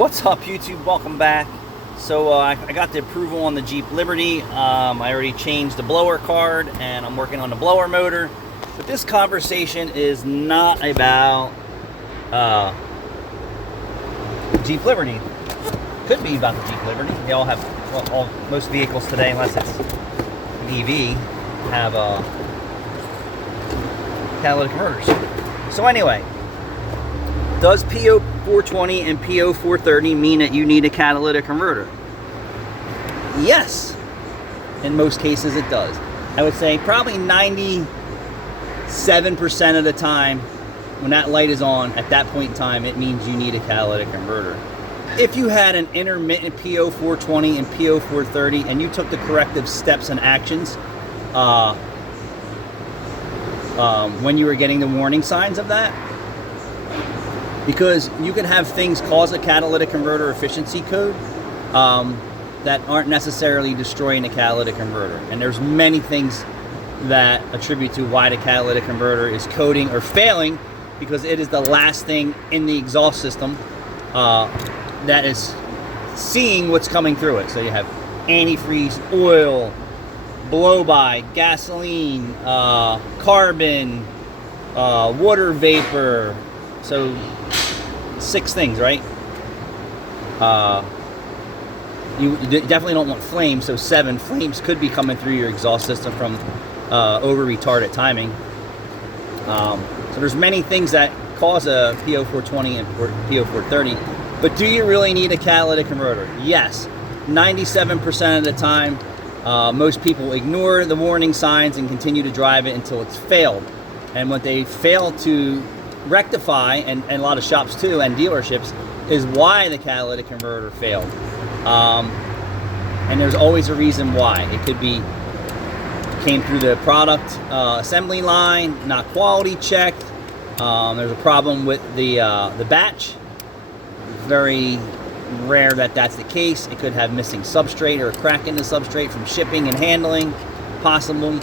What's up, YouTube? Welcome back. So I got the approval on the Jeep Liberty. I already changed the blower card and I'm working on the blower motor. But this conversation is not about Jeep Liberty. Could be about the Jeep Liberty. They all have, well, most vehicles today, unless it's an EV, have catalytic converters. So anyway, does po420 and po430 mean that you need a catalytic converter? Yes, in most cases it does. I would say probably 97% of the time when that light is on, at that point in time, it means you need a catalytic converter. If you had an intermittent po420 and po430 and you took the corrective steps and actions when you were getting the warning signs of that, because you can have things cause a catalytic converter efficiency code that aren't necessarily destroying the catalytic converter. And there's many things that attribute to why the catalytic converter is coding or failing, because it is the last thing in the exhaust system that is seeing what's coming through it. So you have antifreeze, oil, blow-by, gasoline, carbon, water vapor. So 6 things, right? You definitely don't want flames, so 7 flames could be coming through your exhaust system from over retarded timing. So there's many things that cause a po420 and po430, but do you really need a catalytic converter? Yes, 97% of the time. Most people ignore the warning signs and continue to drive it until it's failed. And what they fail to rectify, and a lot of shops too, and dealerships, is why the catalytic converter failed. And there's always a reason why. It could be came through the product assembly line, not quality checked. There's a problem with the batch. Very rare that that's the case. It could have missing substrate or a crack in the substrate from shipping and handling, possibly,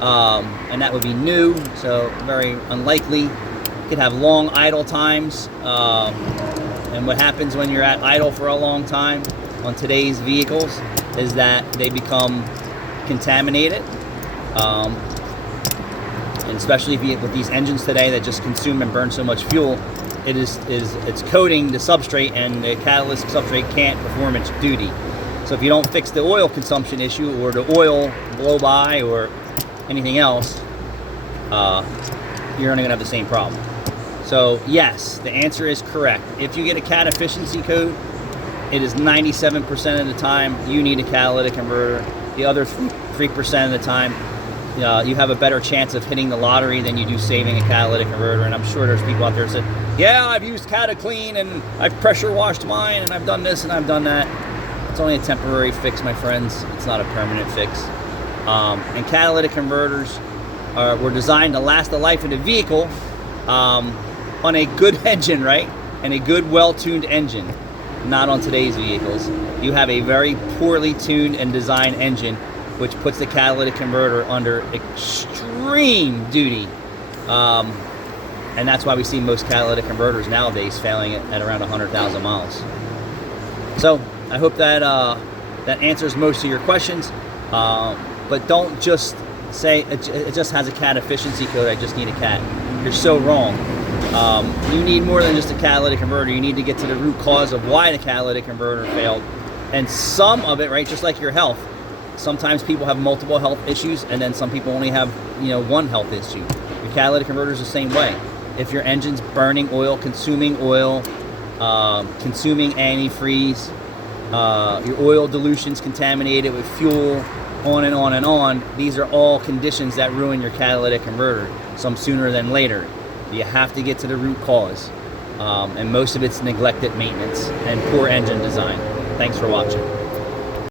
and that would be new, so very unlikely. Could have long idle times, and what happens when you're at idle for a long time on today's vehicles is that they become contaminated, and especially if with these engines today that just consume and burn so much fuel, it's coating the substrate, and the catalytic substrate can't perform its duty. So if you don't fix the oil consumption issue or the oil blow-by or anything else, you're only gonna have the same problem. So yes, the answer is correct. If you get a cat efficiency code, it is 97% of the time you need a catalytic converter. The other 3% of the time, you have a better chance of hitting the lottery than you do saving a catalytic converter. And I'm sure there's people out there that say, yeah, I've used Cata-Clean and I've pressure washed mine and I've done this and I've done that. It's only a temporary fix, my friends. It's not a permanent fix. And catalytic converters were designed to last the life of the vehicle on a good engine, right? And a good, well-tuned engine. Not on today's vehicles. You have a very poorly tuned and designed engine, which puts the catalytic converter under extreme duty. And that's why we see most catalytic converters nowadays failing at around 100,000 miles. So I hope that that answers most of your questions. But don't just say it just has a cat efficiency code, I just need a cat. You're so wrong. You need more than just a catalytic converter. You need to get to the root cause of why the catalytic converter failed. And some of it, right, just like your health. Sometimes people have multiple health issues, and then some people only have, one health issue. Your catalytic converter is the same way. If your engine's burning oil, consuming antifreeze, your oil dilution's contaminated with fuel, on and on and on, these are all conditions that ruin your catalytic converter, some sooner than later. You have to get to the root cause, and most of it's neglected maintenance and poor engine design. Thanks for watching.